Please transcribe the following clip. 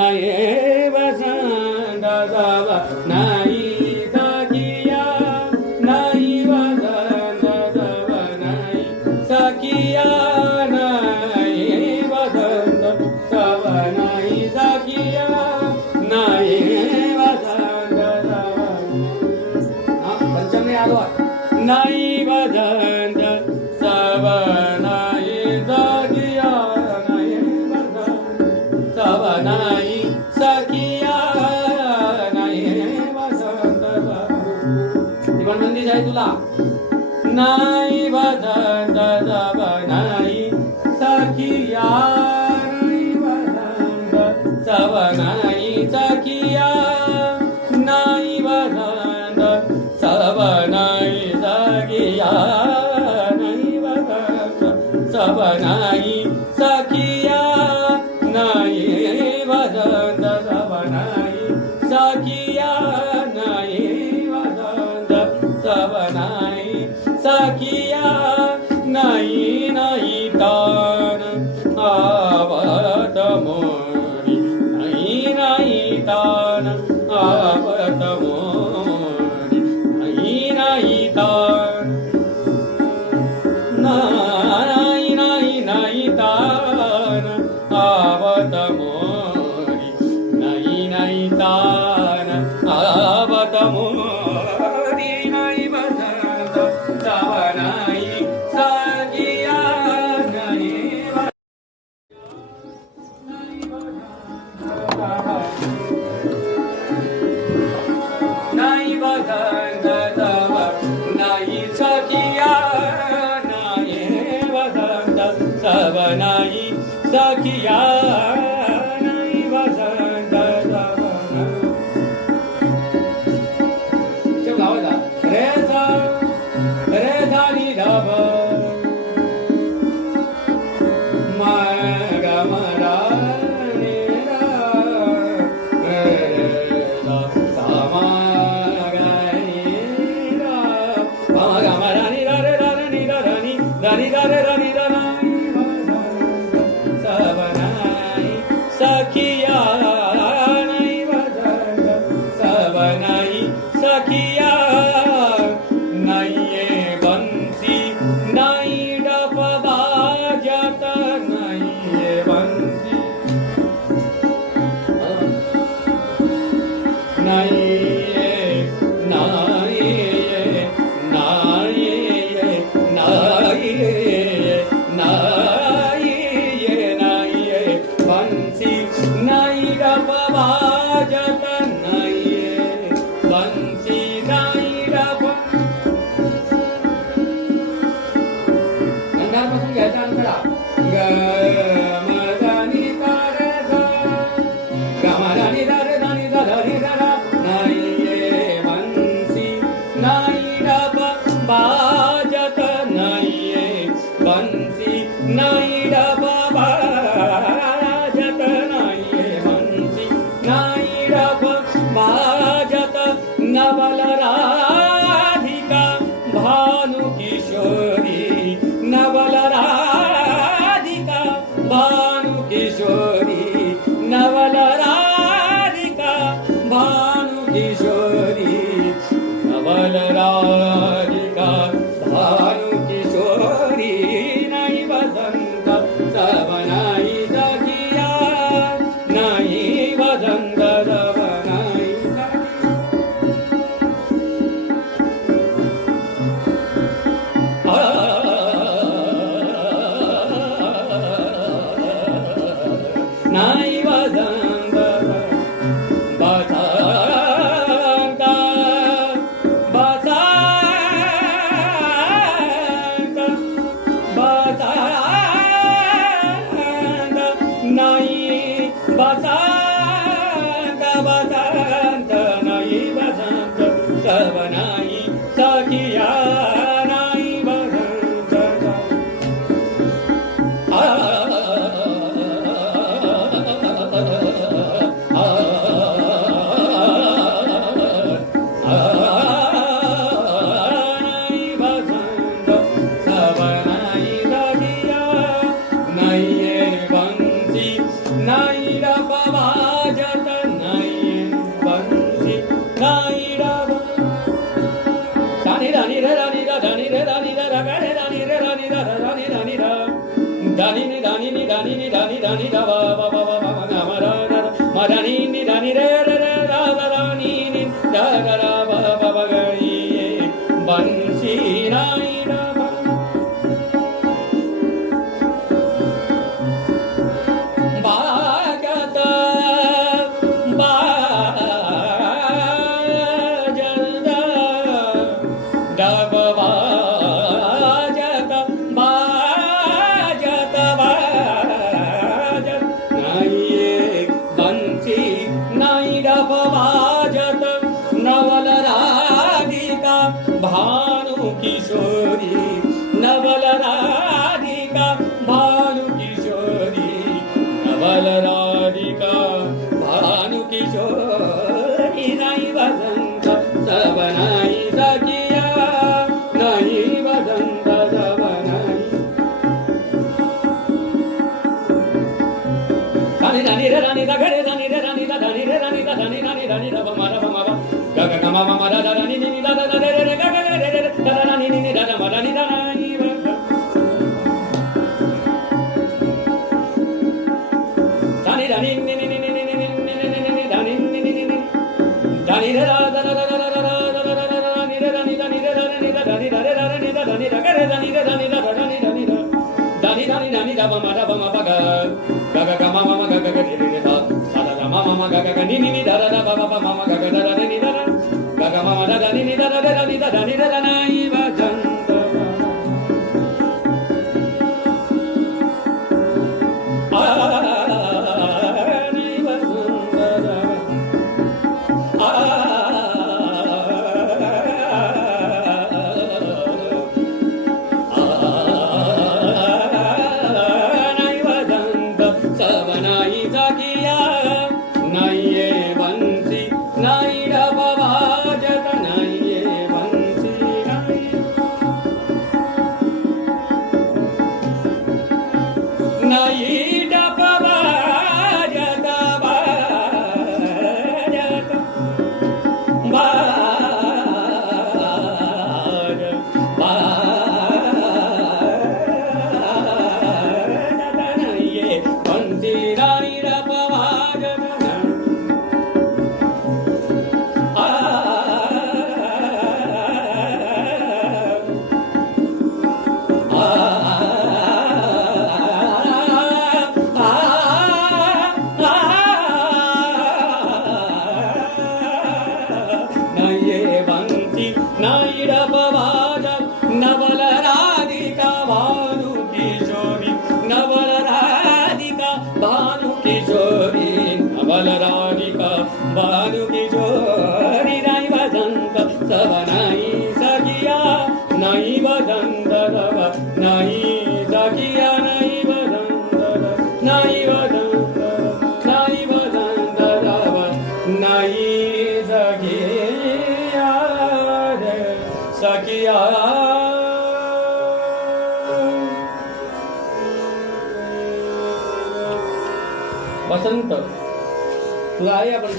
नाही वसंत सब नाही सखिया नाही वसंत सब नाही सखिया नाही वसंत सब नाही सखिया नाही वसंत सब नाही सखिया नाही वसंत सब नाही सखिया नाही वसंत सब नाही सखिया नाही नाही तान आवत मोरी नाही नाही तान आवत मोरी नाही नाही तान नाही नाही नाही तान आवत मोरी नाही नाही तान आवत मोरी सखिया नहीं वसंत सब चल गावाला रे सा नी धब मा ग म रा नी रा रे सा सा मा ग नी रा मा ग म रा नी रा रे रा नी रा नी रा नी रा रे रा नी रा सखिया नहीं वसंत सब नहीं सखिया नहीं ये बंसी नहीं डफ बाजत नहीं ये बंसी नहीं नवल राधिका भानु किशोरी नवल राधिका भानु किशोरी नवल राधिका भानु किशोरी नवल बसंत बसंत नाही बसंत बसंत नाही बसंत सब नाही सखिया नाही बसंत नाही बसंत सब नाही सखिया नाहीये बंसी नाही रब वाजत नाहीये बंसी नाही रब रानी रानी रे रानी रा रानी रे रानी रा रा रे रानी रे रानी रा रानी रानी रा दानी नी दानी नी दानी नी दानी दानी रा वा वा वा वा वा गा मा रा रा मा रानी नी दानी रे रे रे रा रा रानी नी रा रा रा वा वा वा गा ये बंसी रानी रा बाजत बाजत डब बाजत बाजत बाजत नाहीये बंसी नाही डब बाजत नवल राधिका भानु किशोरी नवल राधिका भानु किशोरी नवल राधिका भानु किशोरी नाही बसंत सब नाही सखिया नाही बसंत सब नाही रानी रानी रे रानी रा घरे रानी रे रानी रा रानी रे रानी रा रानी रानी रानी रा मा रा मा गा गा गा मा मा रा रा रानी नी रा रा रे रे गा गा रे रे रे रा रानी नी रा रा मा रानी रा रानी रानी रानी नी नी नी नी नी नी नी रानी नी नी नी नी रानी रे रा रा रा रा रा रा रा रानी रे रानी रानी रे रानी रा रानी रा रे रानी रा रानी रा गा रे रानी रे रानी रा रानी रानी रा दानी दानी दानी रा मा रा मा गा गा गा गा मा मा गा गा गा रे रे सा सा रा मा मा गा गा गा नी नी नी रा रा बा बा मा मा गा गा रा रे नी रा गा गा मा मा रा नी नी रा रे रानी रा रानी रा नाही बसंत नाही बसंत नाही बसंत सब नाही सखिया नाहीये बंसी नाही डब वाजत नाहीये बंसी नाही डब वाजत वाजत वाजत नाहीये बंसी नाही डब वाजत नाहीये बंसी नाही डब वाजत नवल राधिका भानु किशोरी नवल राधिका भानु किशोरी नवल राधिका भानु किशोरी नाही बसंत सब नाही सखिया नाही बसंत सब नाही सखिया नाही बसंत नाही बसंत नाही बसंत सब नाही सखिया रे सखिया बसंत तुला आहे आपण